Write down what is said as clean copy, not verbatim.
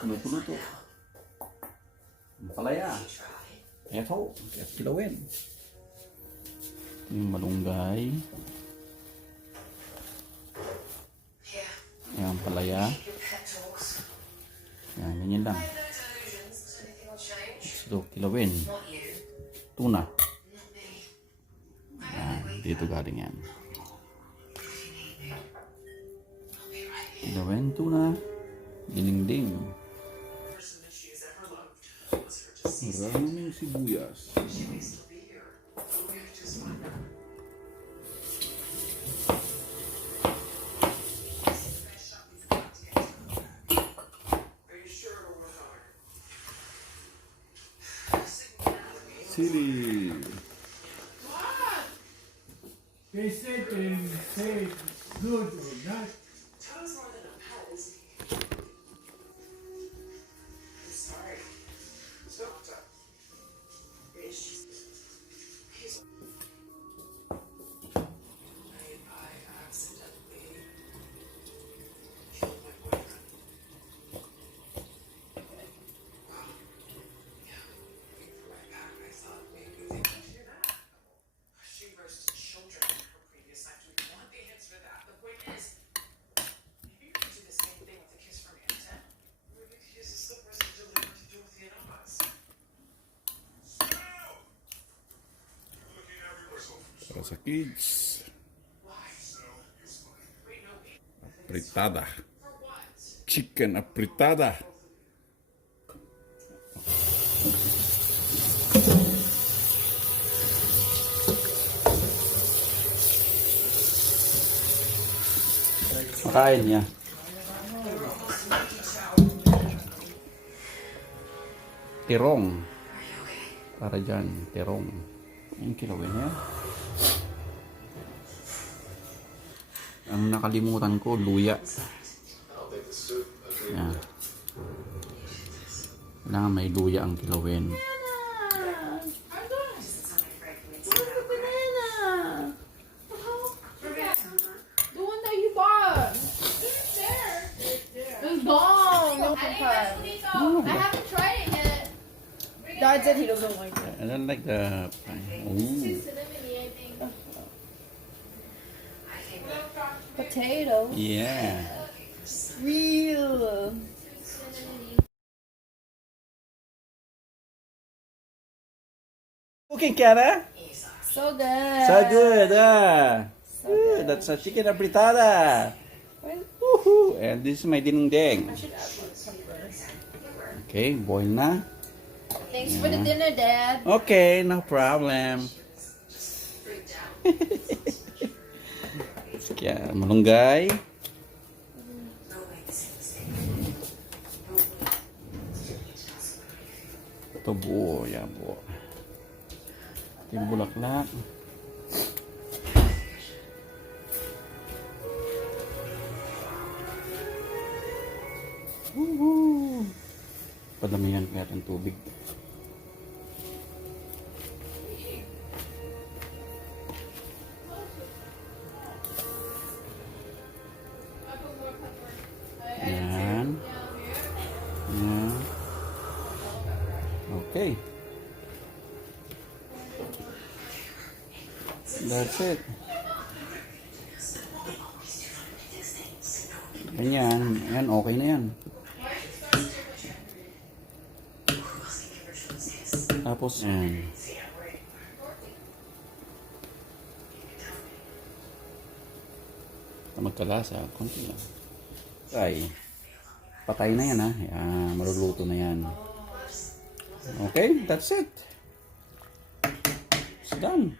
Luto-luto. Ang palaya. Eto, kilawin. Yung malunggay. Ayan, palaya. Ayan, ganyan lang. So, kilawin. Tuna. Ayan, dito galing yan. Kilawin, tuna. Dinding. Maraming sibuyas. Sili. They said good or not. Para sa kids. Apritada. Chicken apritada. Makain niya. Tirong. Para dyan, tirong. Yung kilawin niya. Ang nakalimutan ko, luya. Yan. Kailangan may luya ang kilawin. The one that you bought. It's gone. I haven't tried it yet. Dad said he doesn't like it. I don't like the... Ooh. Potato. Yeah. Real. Cooking, Kiara? So good. So good, good. That's a chicken apritada. Woohoo! And this is my dinding. Okay, boil na. Thanks for the dinner, Dad. Okay, no problem. Kaya malunggay. Ito buo, yan buo. Ito yung bulaklak. Woohoo! Padamihan kaya ang tubig. Yan. Yan. Okay. That's it. Ganyan. Yan, okay na yan. Tapos, yan. Magkalasa, konti lang. Ay, patay na yan ha. Yan, maluluto na yan. Okay, that's it. It's done.